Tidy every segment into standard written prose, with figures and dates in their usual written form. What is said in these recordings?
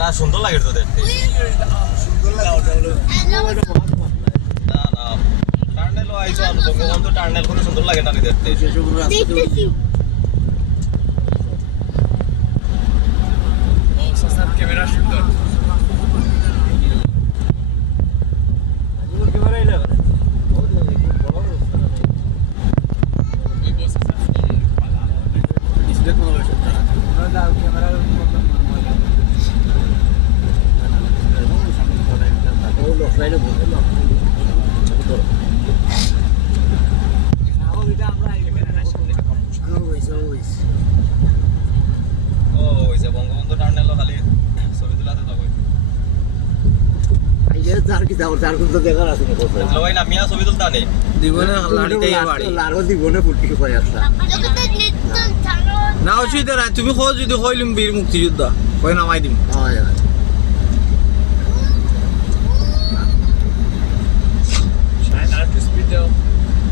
না সুন্দর লাগে তো দেখতে। না না টার্নেলও আইসো আমি বঙ্গবন্ধু টার্নেল কোনো সুন্দর লাগে না দেখতে। ক্যামেরা সুন্দর বঙ্গবন্ধু টার্নেল খালি ছবি তোলাতে যাবো ভাই না মিয়া ছবি তুলতে আনে জীবনে লাড়ো জীবনে ফুটি পাই আসা না অসুবিধা নাই তুমি কো যদি কইলিম বীর মুক্তিযোদ্ধা কই নামাই দিম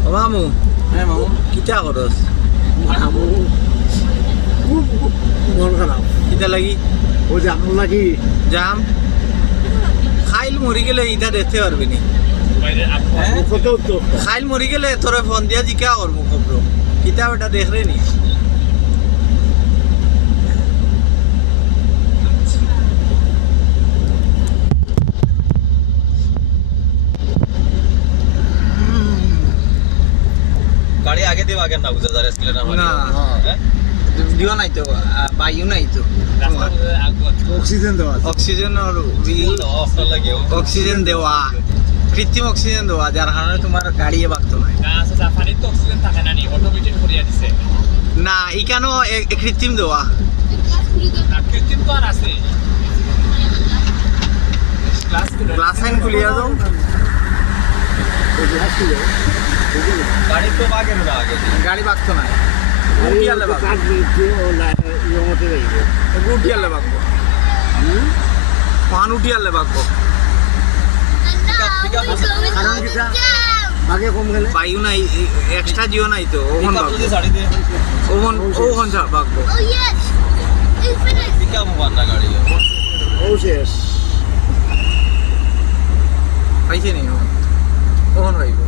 ও মামু হ্যাঁ মামু কিটা করস মামু মন খারাপ কিটা লাগি ও জাম লাগি জাম খাইল মরি গেলে ইটা দেখতে পারবি নি খাইল মরি গেলে তোরে ফোন দিয়া জিকা করবো খবর কিতা ওটা দেখ রে নি গাড়ি আগে দেব আগে না বুঝা যায় স্কেলে না না দিও নাই তো বায়ু নাই তো অক্সিজেন দেওয়া অক্সিজেন আর অক্সিজেন দেওয়া কৃত্রিম অক্সিজেন দেওয়া যার কারণে তোমার গাড়িয়ে বাগতো না জাপানিত তো অক্সিজেন থাকে না নি অটোমেটিক করিয়া দিছে না এখানেও কৃত্রিম দেওয়া কৃত্রিম তো আর আছে গ্লাস লাইন খুলিয়া দাও গাড়ি তো বাগে না আগে গাড়ি বাগতো না উঠিয়ালে বাগবো উঠিয়ালে বাগবো পান উঠিয়ালে বাগবো আগে কম গেলে বায়ু নাই এক্সট্রা জিও নাই তো ওহন বাগবো যদি ছাড়ি দে ওহন বাগবো পিকআপ হবার না গাড়ি ও শেষ পাইছে নি ওহন পাইব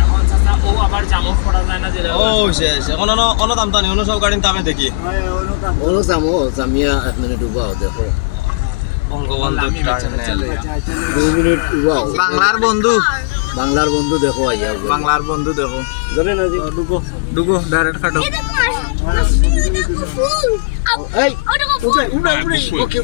এখন চাচা ও আবার জামও পড়া যায় না যে ও শেষ এখন অন্য দাম টানি অন্য সব গাড়ির দামে দেখি ওনো জামো জামিয়া 1 মিনিট উবাও দেখো বঙ্গবন্ধু টার্নেল 2 মিনিট উবাও বাংলার বন্ধু দেখো আইয়া বাংলার বন্ধু দেখো জানে না জি ডুগো ডাইরেক্ট কাটো এই উড়ে ওকে